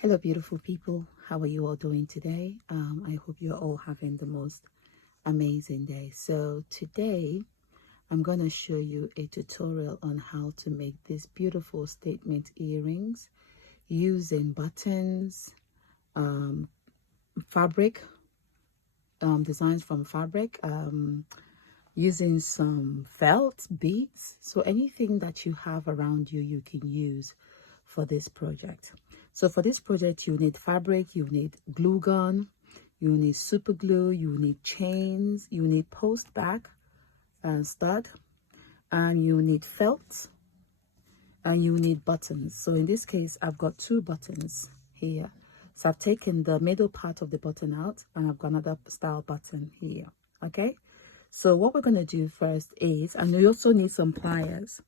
Hello, beautiful people. How are you all doing today? I hope you're all having the most amazing day. So today, I'm going to show you a tutorial on how to make these beautiful statement earrings using buttons, fabric, designs from fabric, using some felt, beads. So anything that you have around you, you can use for this project. So for this project, you need fabric, you need glue gun, you need super glue, you need chains, you need post back and stud, and you need felt, and you need buttons. So in this case, I've got two buttons here. So I've taken the middle part of the button out and I've got another style button here. Okay, so what we're going to do first is, and you also need some pliers,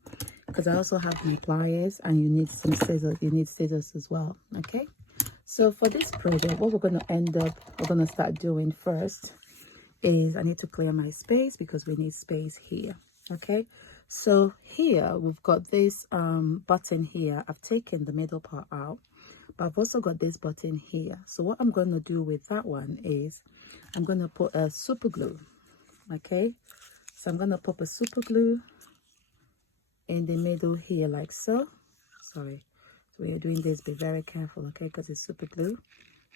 because I also have the pliers, and you need some scissors. You need scissors as well. Okay, so for this project, what we're going to start doing first is, I need to clear my space because we need space here. Okay, so here we've got this button here. I've taken the middle part out, but I've also got this button here. So what I'm going to do with that one is I'm going to put a super glue. Okay, so I'm going to pop a super glue in the middle here, like so. Sorry, so when you're doing this, be very careful, okay, because it's super glue.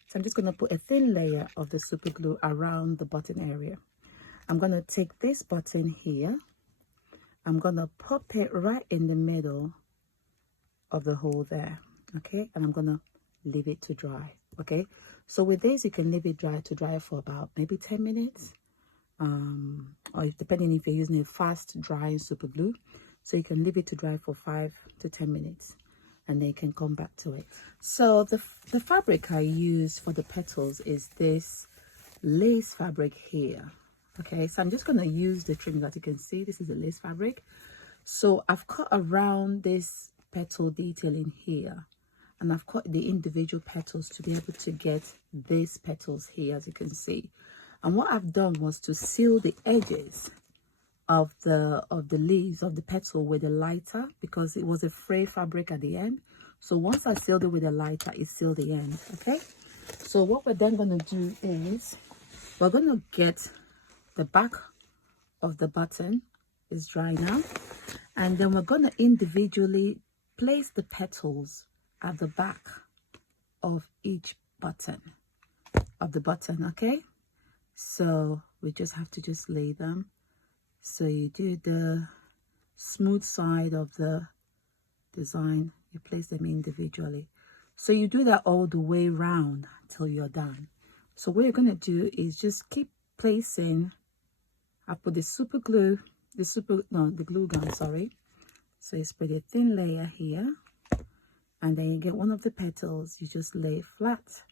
So I'm just going to put a thin layer of the super glue around the button area. I'm going to take this button here, I'm going to pop it right in the middle of the hole there, okay, and I'm going to leave it to dry. Okay, so with this, you can leave it dry for about maybe 10 minutes, or depending if you're using a fast drying super glue. So you can leave it to dry for 5 to 10 minutes and then you can come back to it. So the fabric I use for the petals is this lace fabric here. Okay, so I'm just going to use the trim that you can see. This is the lace fabric. So I've cut around this petal detailing here, and I've cut the individual petals to be able to get these petals here, as you can see. And what I've done was to seal the edges of the leaves of the petal with a lighter, because it was a fray fabric at the end. So once I sealed it with a lighter, it sealed the end. Okay, so what we're then going to do is we're going to get the back of the button is dry now, and then we're going to individually place the petals at the back of each button of the button. Okay, so we just have to just lay them. So you do the smooth side of the design, you place them individually. So you do that all the way around till you're done. So what you're going to do is just keep placing. I put the super glue, the glue gun, sorry. So you spread a thin layer here, and then you get one of the petals, you just lay it flat.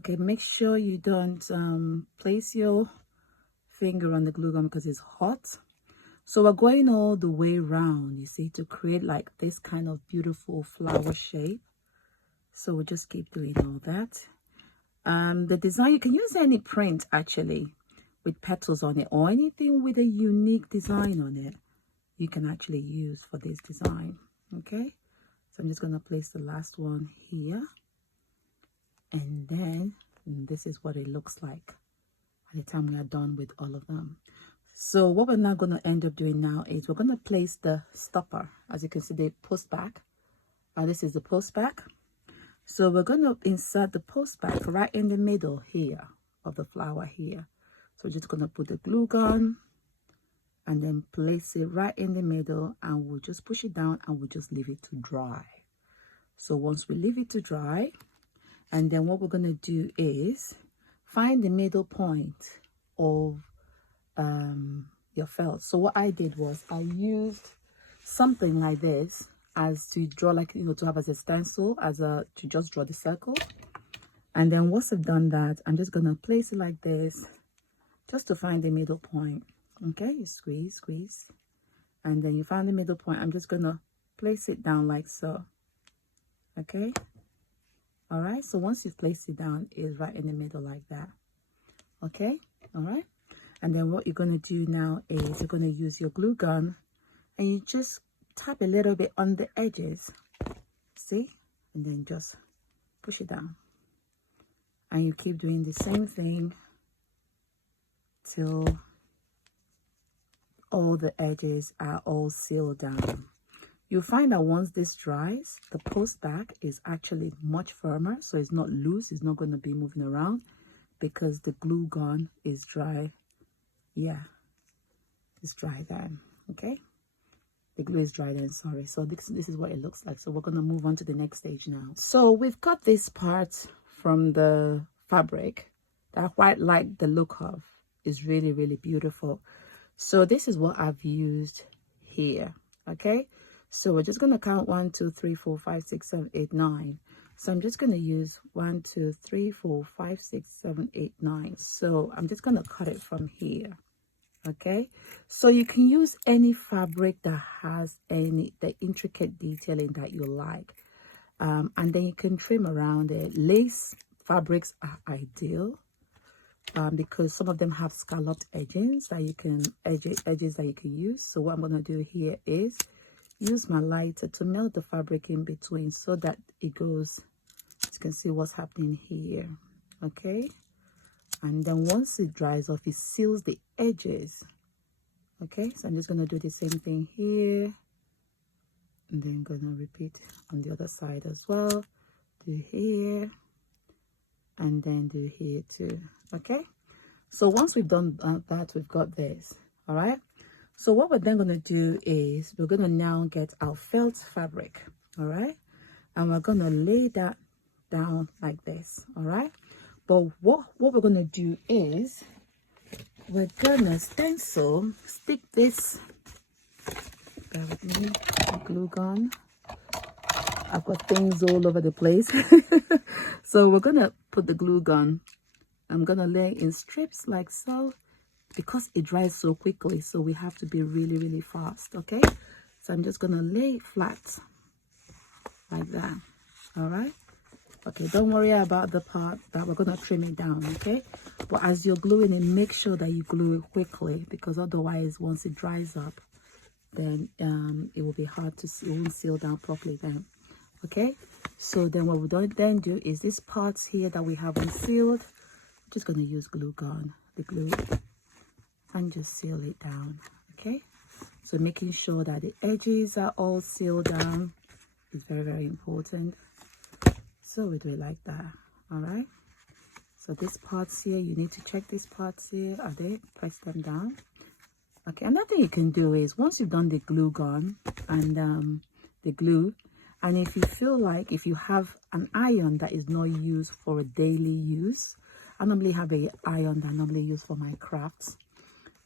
Okay, make sure you don't place your finger on the glue gun because it's hot. So we're going all the way around, you see, to create like this kind of beautiful flower shape. So we'll just keep doing all that. The design, you can use any print actually with petals on it, or anything with a unique design on it you can actually use for this design. Okay, so I'm just going to place the last one here, and then this is what it looks like by the time we are done with all of them. So what we're now going to end up doing now is we're going to place the stopper. As you can see, the post back. This is the post back. So we're going to insert the post back right in the middle here of the flower here. So we're just going to put the glue gun and then place it right in the middle, and we'll just push it down and we'll just leave it to dry. So once we leave it to dry, and then what we're going to do is find the middle point of your felt. So what I did was I used something like this as to draw, like, you know, to have as a stencil, to just draw the circle. And then once I've done that, I'm just gonna place it like this just to find the middle point. Okay, you squeeze, and then you find the middle point. I'm just gonna place it down like so. Okay, all right, so once you've placed it down, it's right in the middle like that. Okay, all right. And then what you're going to do now is you're going to use your glue gun, and you just tap a little bit on the edges, see, and then just push it down, and you keep doing the same thing till all the edges are all sealed down. You'll find that once this dries, the post back is actually much firmer, so it's not loose, it's not going to be moving around because the glue gun is dry. Yeah, it's dry then. Okay, the glue is dry then, sorry. So this is what it looks like. So we're going to move on to the next stage now. So we've got this part from the fabric that I quite like the look of. It's really, really beautiful. So this is what I've used here. Okay, so we're just going to count 1 2 3 4 5 6 7 8 9. So I'm just going to use 1 2 3 4 5 6 7 8 9. So I'm just going to cut it from here. Okay, so you can use any fabric that has the intricate detailing that you like, and then you can trim around it. Lace fabrics are ideal because some of them have scalloped edges that you can edges that you can use. So what I'm going to do here is use my lighter to melt the fabric in between so that it goes, you can see what's happening here. Okay, and then once it dries off, it seals the edges. Okay, so I'm just going to do the same thing here, and then going to repeat on the other side as well. Do here, and then do here too. Okay, so once we've done that, we've got this. All right, so what we're then going to do is we're going to now get our felt fabric. All right, and we're going to lay that down like this. All right, but what we're going to do is we're gonna stencil, stick this, bear with me, glue gun. I've got things all over the place. So we're gonna put the glue gun, I'm gonna lay in strips like so, because it dries so quickly, so we have to be really, really fast. Okay, so I'm just gonna lay it flat like that. All right, okay, don't worry about the part that we're gonna trim it down. Okay, but as you're gluing it, make sure that you glue it quickly, because otherwise once it dries up, then it will be hard to see, it won't seal down properly then. Okay, so then what we don't then do is these parts here that we haven't sealed, I'm just going to use glue gun, the glue, and just seal it down. Okay, so making sure that the edges are all sealed down is very, very important. So we do it like that. All right, so these parts here, you need to check these parts here, are they? Press them down. Okay, another thing you can do is once you've done the glue gun and the glue, and if you feel like, if you have an iron that is not used for a daily use, I normally have a iron that I normally use for my crafts.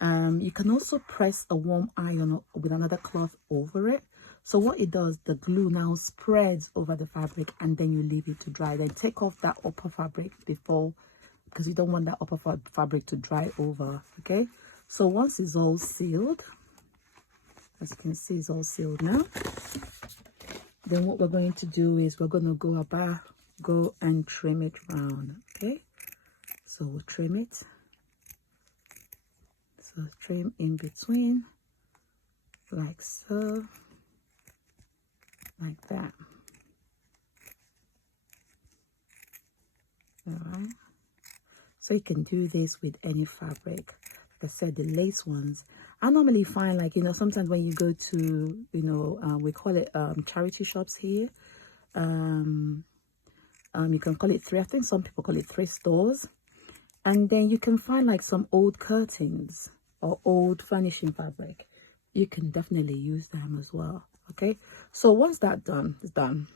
You can also press a warm iron with another cloth over it. So what it does, the glue now spreads over the fabric, and then you leave it to dry. Then take off that upper fabric before, because you don't want that upper fabric to dry over. Okay, so once it's all sealed, as you can see, it's all sealed now. Then what we're going to do is we're going to go and trim it round. Okay, so we'll trim it. So trim in between like so, like that. All right, so you can do this with any fabric. Like I said, the lace ones, I normally find, like, you know, sometimes when you go to, you know, we call it charity shops here, you can call it thrift. I think some people call it thrift stores, and then you can find like some old curtains or old furnishing fabric. You can definitely use them as well. Okay, so once that's done, it's done.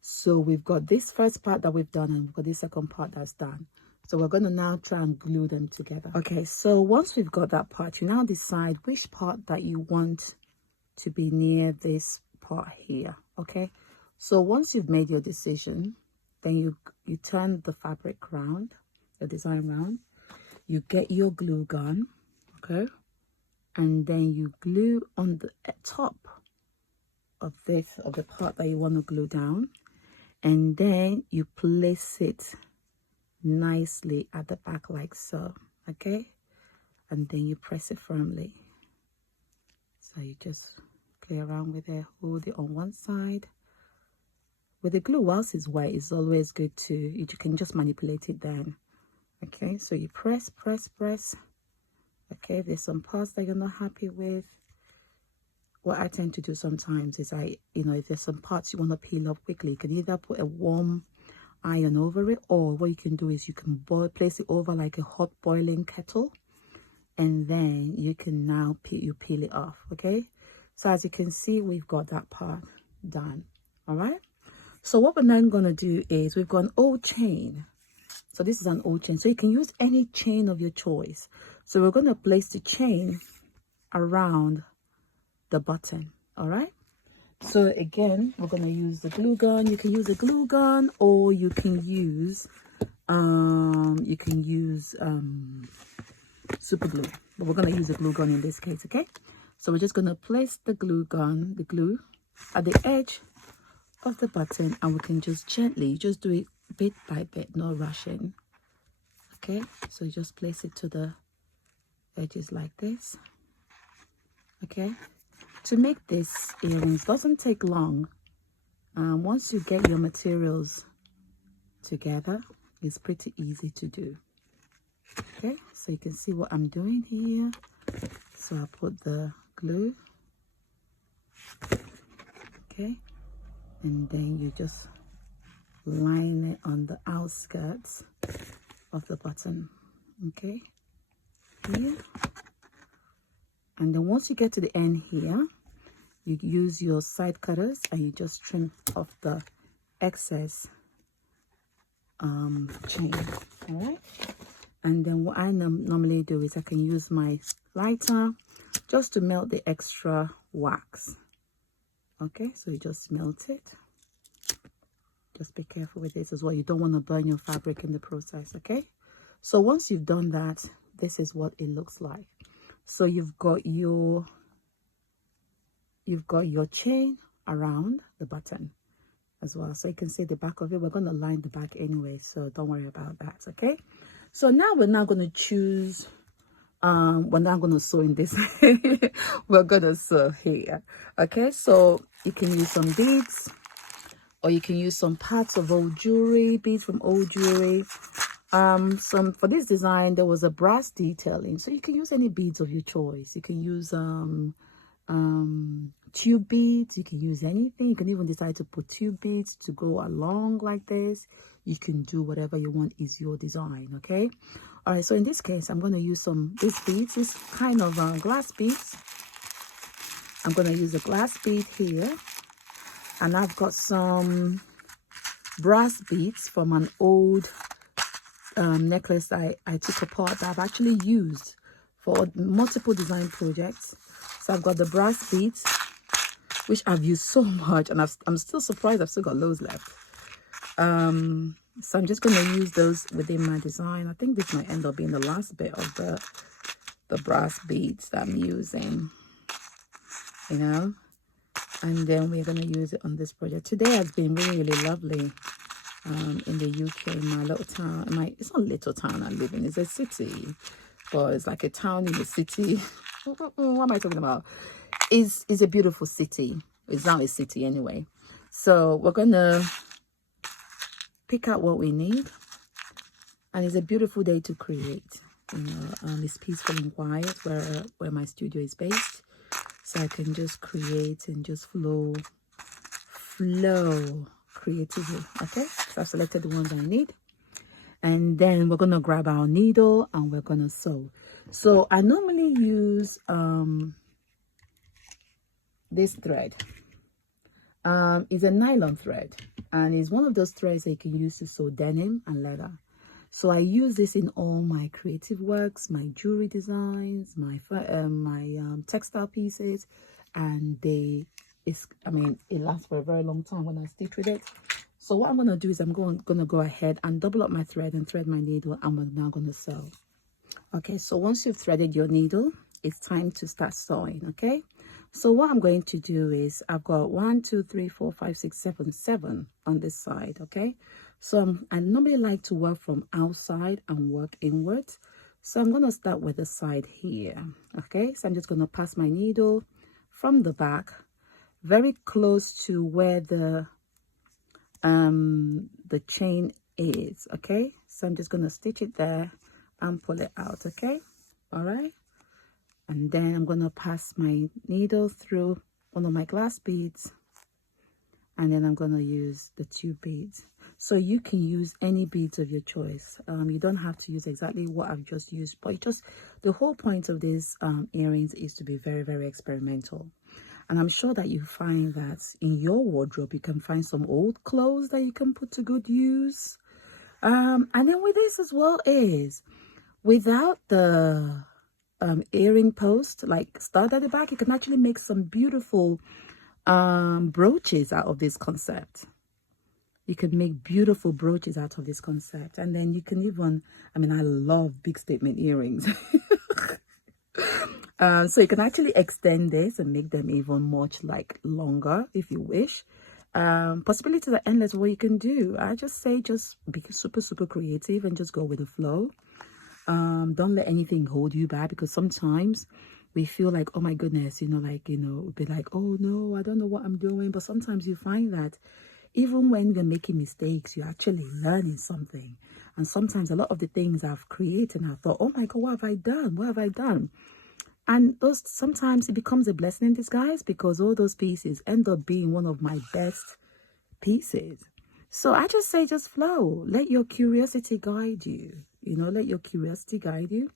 So we've got this first part that we've done, and we've got this second part that's done. So we're going to now try and glue them together. Okay, so once we've got that part, you now decide which part that you want to be near this part here. Okay, so once you've made your decision, then you turn the fabric round, the design round, you get your glue gun, okay, and then you glue on the top of the part that you want to glue down, and then you place it nicely at the back like so. Okay, and then you press it firmly. So you just play around with it, hold it on one side, with the glue, whilst it's wet, it's always good to, you can just manipulate it then. Okay, so you press. Okay, if there's some parts that you're not happy with, what I tend to do sometimes is if there's some parts you want to peel off quickly, you can either put a warm iron over it, or what you can do is you can place it over like a hot boiling kettle, and then you can now peel it off. Okay, so as you can see, we've got that part done. All right, so what we're now going to do is, we've got an old chain. So this is an old chain, so you can use any chain of your choice. So we're going to place the chain around the button. All right, so again, we're going to use the glue gun. You can use a glue gun, or you can use super glue, but we're going to use a glue gun in this case. Okay, so we're just going to place the glue at the edge of the button, and we can just gently do it bit by bit, no rushing. Okay, so you just place it to the edges like this. Okay, to make this earrings doesn't take long. Once you get your materials together, it's pretty easy to do. Okay, so you can see what I'm doing here. So I put the glue, okay, and then you just line it on the outskirts of the button. Okay, here. And then once you get to the end here, you use your side cutters and you just trim off the excess chain. All right, and then what I normally do is I can use my lighter just to melt the extra wax. Okay, so you just melt it. Just be careful with this as well. You don't want to burn your fabric in the process. Okay, so once you've done that, this is what it looks like. So you've got your chain around the button as well, so you can see the back of it. We're going to line the back anyway, so don't worry about that. Okay, so now we're going to choose we're not going to sew in this. We're going to sew here. Okay, so you can use some beads, or you can use some parts of old jewelry, beads from old jewelry. For this design, there was a brass detailing, so you can use any beads of your choice. You can use tube beads. You can use anything. You can even decide to put tube beads to go along like this. You can do whatever you want, is your design. Okay, all right, so in this case, I'm going to use these beads, this kind of glass beads. I'm going to use a glass bead here, and I've got some brass beads from an old necklace I took apart that I've actually used for multiple design projects. So I've got the brass beads, which I've used so much, and I'm still surprised I've still got loads left. So I'm just going to use those within my design. I think this might end up being the last bit of the brass beads that I'm using, you know, and then we're going to use it on this project. Today has been really lovely. In the UK, in my little town, it's not a little town I live in, it's a city, but it's like a town in the city. What am I talking about? It's a beautiful city. It's now a city anyway. So we're gonna pick out what we need, and it's a beautiful day to create. You know, it's peaceful and quiet where my studio is based, so I can just create and just flow creatively. Okay, so I've selected the ones I need, and then we're gonna grab our needle and we're gonna sew. So I normally use this thread. It's a nylon thread, and it's one of those threads that you can use to sew denim and leather. So I use this in all my creative works, my jewelry designs, my textile pieces, and it lasts for a very long time when I stitch with it. So what I'm going to do is I'm going to go ahead and double up my thread and thread my needle, and we're now going to sew. Okay, so once you've threaded your needle, it's time to start sewing. Okay, so what I'm going to do is I've got 1 2 3 4 5 6 7 on this side. Okay, so I normally like to work from outside and work inwards. So I'm going to start with the side here. Okay, so I'm just going to pass my needle from the back very close to where the the chain is. Okay, so I'm just going to stitch it there and pull it out. Okay, all right, and then I'm going to pass my needle through one of my glass beads, and then I'm going to use the 2 beads. So you can use any beads of your choice. You don't have to use exactly what I've just used, but the whole point of these earrings is to be very, very experimental. And I'm sure that you find that in your wardrobe, you can find some old clothes that you can put to good use. And then with this as well is, without the earring post, like stud at the back, you can actually make some beautiful brooches out of this concept. You can make beautiful brooches out of this concept. And then you can even, I mean, I love big statement earrings. So you can actually extend this and make them even much like longer if you wish. Possibilities are endless. What you can do, I just say, just be super creative and just go with the flow. Don't let anything hold you back, because sometimes we feel like, oh my goodness, be like, oh no, I don't know what I'm doing. But sometimes you find that even when you're making mistakes, you're actually learning something. And sometimes a lot of the things I've created, and I thought, oh my God, what have I done? What have I done? And sometimes it becomes a blessing in disguise, because all those pieces end up being one of my best pieces. So I just say, just flow. Let your curiosity guide you. Let your curiosity guide you,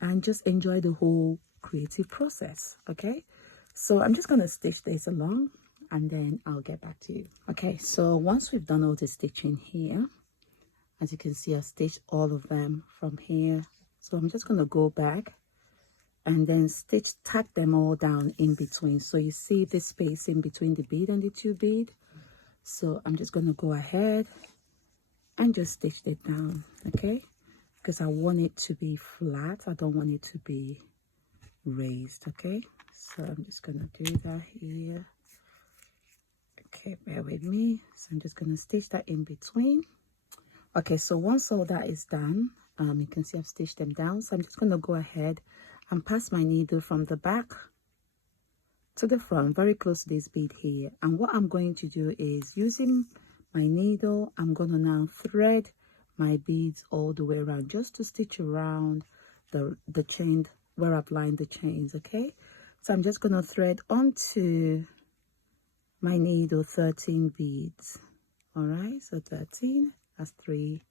and just enjoy the whole creative process. Okay, so I'm just going to stitch this along, and then I'll get back to you. Okay, so once we've done all the stitching here, as you can see, I've stitched all of them from here. So I'm just going to go back and then tack them all down in between. So you see this space in between the bead and the 2 bead. So I'm just going to go ahead and just stitch it down, okay? Because I want it to be flat. I don't want it to be raised, okay? So I'm just going to do that here. Okay, bear with me. So I'm just going to stitch that in between. Okay, so once all that is done, you can see I've stitched them down. So I'm just going to go ahead and pass my needle from the back to the front, very close to this bead here. And what I'm going to do is, using my needle, I'm going to now thread my beads all the way around, just to stitch around the chain where I've lined the chains. Okay, so I'm just going to thread onto my needle 13 beads. All right, so 13, that's 3.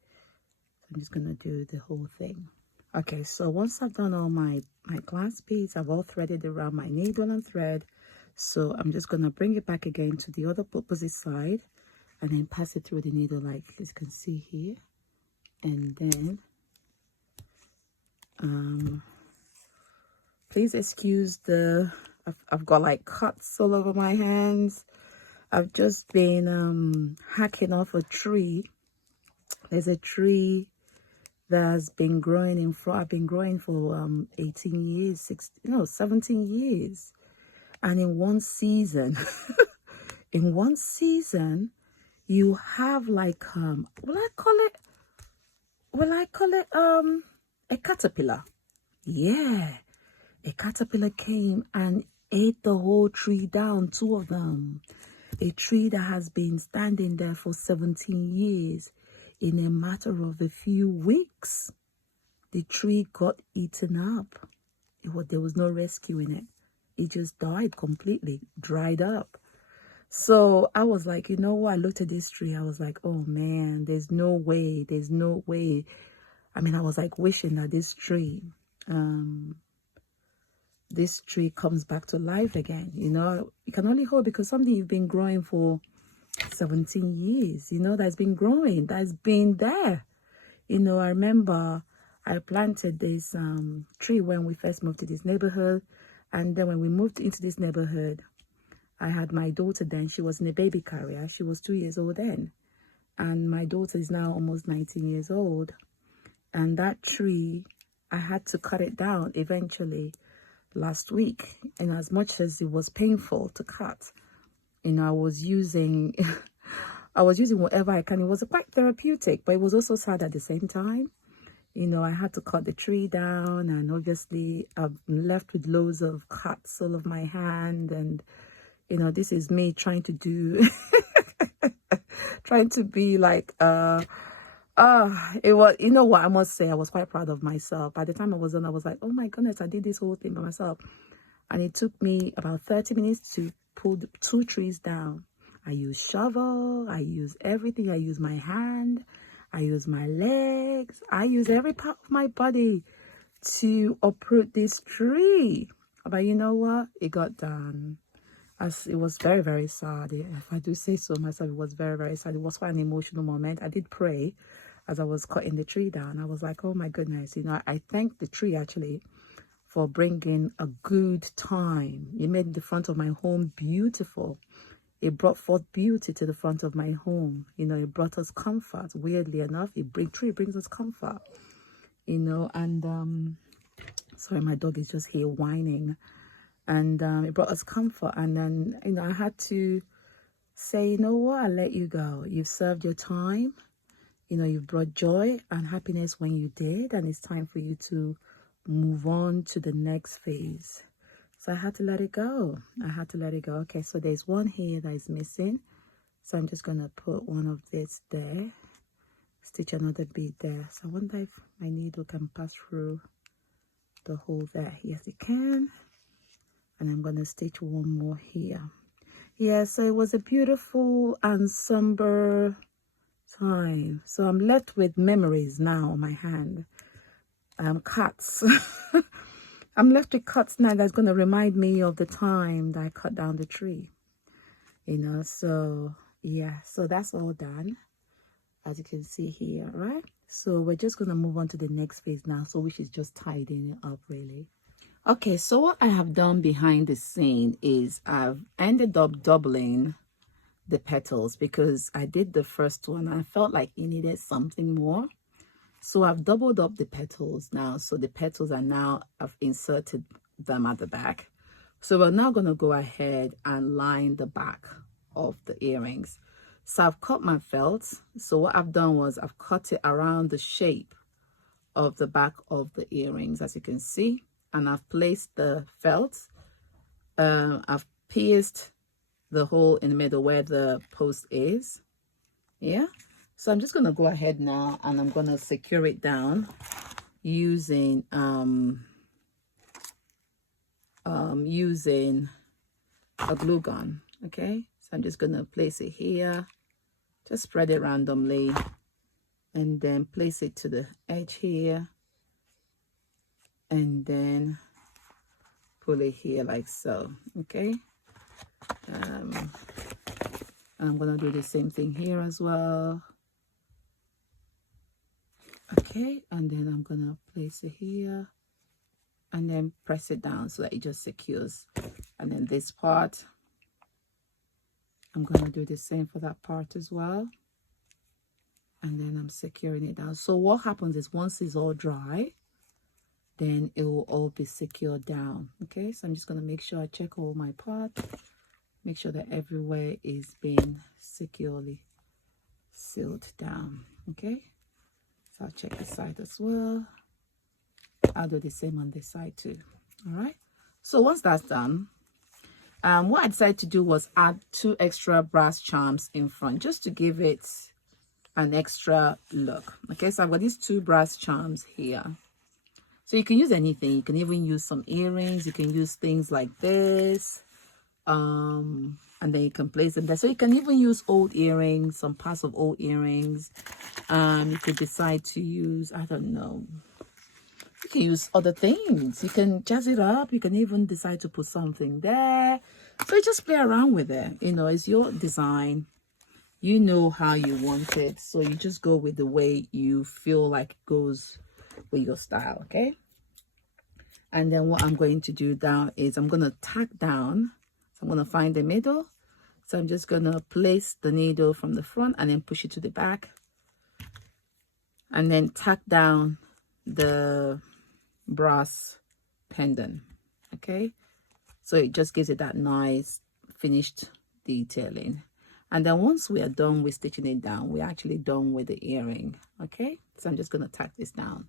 So I'm just going to do the whole thing. Okay, so once I've done all my glass beads, I've all threaded around my needle and thread. So I'm just going to bring it back again to the other opposite side, and then pass it through the needle like you can see here. And then please excuse I've got like cuts all over my hands. I've just been hacking off a tree. There's a tree that's been growing in front. I've been growing for 18 years, 17 years. And in one season, you have like will I call it a caterpillar? Yeah, a caterpillar came and ate the whole tree down, 2 of them. A tree that has been standing there for 17 years. In a matter of a few weeks, the tree got eaten up. There was no rescuing it. It just died completely, dried up. So I was like, you know what? I looked at this tree. I was like, oh man, there's no way. There's no way. I mean, I was like wishing that this tree comes back to life again. You can only hope, because something you've been growing for 17 years, that's been growing, that's been there. I remember I planted this tree when we first moved to this neighborhood. And then when we moved into this neighborhood, I had my daughter then. She was in a baby carrier. She was 2 years old then. And my daughter is now almost 19 years old. And that tree, I had to cut it down eventually last week. And as much as it was painful to cut, I was using whatever I can. It was quite therapeutic, but it was also sad at the same time. I had to cut the tree down, and obviously I'm left with loads of cuts all of my hand. And this is me trying to trying to be like it was, you know what, I must say I was quite proud of myself. By the time I was done, I was like, oh my goodness, I did this whole thing by myself. And it took me about 30 minutes to pull the 2 trees down. I used shovel, I used everything. I used my hand, I used my legs, I used every part of my body to uproot this tree. But you know what, it got done. As it was very, very sad. If I do say so myself, it was very, very sad. It was quite an emotional moment. I did pray as I was cutting the tree down. I was like, oh my goodness, you know, I thanked the tree actually for bringing a good time. It made the front of my home beautiful. It brought forth beauty to the front of my home. You know, it brought us comfort. Weirdly enough, tree brings us comfort. You know, and sorry, my dog is just here whining. And it brought us comfort. And then, you know, I had to say, you know what, I'll let you go. You've served your time. You know, you've brought joy and happiness when you did. And it's time for you to move on to the next phase. So I had to let it go. I had to let it go. Okay, so there's one here that is missing. So I'm just going to put one of this there. Stitch another bead there. So I wonder if my needle can pass through the hole there. Yes, it can. And I'm going to stitch one more here. Yeah, so it was a beautiful and somber time. So I'm left with memories now on my hand. Cuts. I'm left with cuts now that's going to remind me of the time that I cut down the tree. You know, so yeah, so that's all done, as you can see here, right? So we're just going to move on to the next phase now, so which is just tidying it up really. Okay, so what I have done behind the scene is I've ended up doubling the petals because I did the first one and I felt like it needed something more. So I've doubled up the petals now. So the petals are now, I've inserted them at the back. So we're now going to go ahead and line the back of the earrings. So I've cut my felt. So what I've done was I've cut it around the shape of the back of the earrings, as you can see. And I've placed the felt. I've pierced the hole in the middle where the post is. Yeah. So I'm just going to go ahead now and I'm going to secure it down using using a glue gun. Okay. So I'm just going to place it here. Just spread it randomly and then place it to the edge here. And then pull it here like so. Okay. I'm gonna do the same thing here as well. Okay, and then I'm gonna place it here and then press it down so that it just secures. And then this part, I'm gonna do the same for that part as well. And then I'm securing it down. So what happens is once it's all dry, then it will all be secured down. Okay, so I'm just going to make sure I check all my parts, make sure that everywhere is being securely sealed down. Okay, so I'll check this side as well. I'll do the same on this side too. All right, so once that's done, what I decided to do was add 2 extra brass charms in front just to give it an extra look. Okay, so I've got these 2 brass charms here. So you can use anything. You can even use some earrings. You can use things like this. And then you can place them there. So you can even use old earrings, some parts of old earrings. You could decide to use, I don't know. You can use other things. You can jazz it up. You can even decide to put something there. So you just play around with it. You know, it's your design. You know how you want it. So you just go with the way you feel like it goes with your style. Okay, and then what I'm going to do now is I'm going to tack down. So I'm going to find the middle. So I'm just going to place the needle from the front and then push it to the back and then tack down the brass pendant. Okay, so it just gives it that nice finished detailing. And then once we are done with stitching it down, we're actually done with the earring. Okay, so I'm just going to tack this down.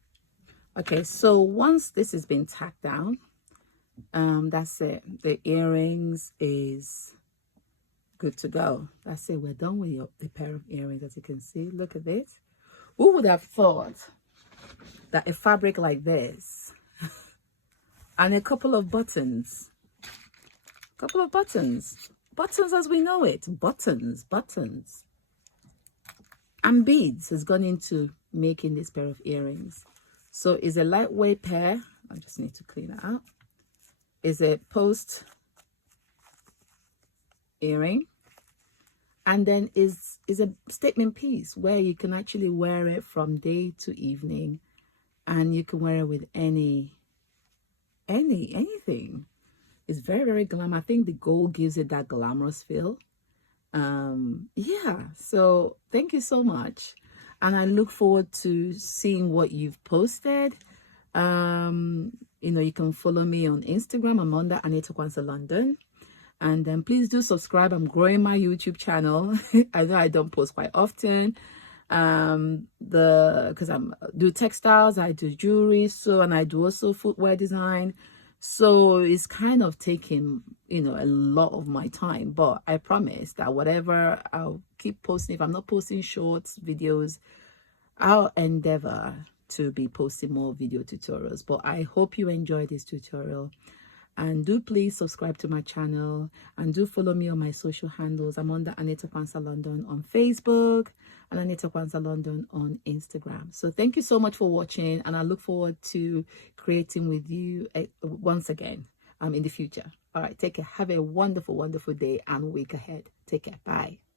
Okay, so once this has been tacked down, that's it. The earrings is good to go. That's it. We're done with the pair of earrings. As you can see, look at this. Who would have thought that a fabric like this and a couple of buttons as we know it, buttons and beads has gone into making this pair of earrings. So it's a lightweight pair. I just need to clean it out. It's a post earring, and then is a statement piece where you can actually wear it from day to evening, and you can wear it with anything. It's very, very glam. I think the gold gives it that glamorous feel. Yeah, so thank you so much, and I look forward to seeing what you've posted. You know, you can follow me on Instagram. I'm under Anita Kwanzaa London, and then please do subscribe. I'm growing my YouTube channel. I know I don't post quite often, because I do textiles, I do jewelry, so, and I do also footwear design. So it's kind of taking, you know, a lot of my time, but I promise that whatever, I'll keep posting. If I'm not posting shorts videos, I'll endeavor to be posting more video tutorials. But I hope you enjoyed this tutorial, and do please subscribe to my channel, and do follow me on my social handles. I'm under Anita Kwanzaa London on Facebook and Anita Kwanzaa London on Instagram. So thank you so much for watching, and I look forward to creating with you once again in the future. All right, take care. Have a wonderful day and week ahead. Take care. Bye.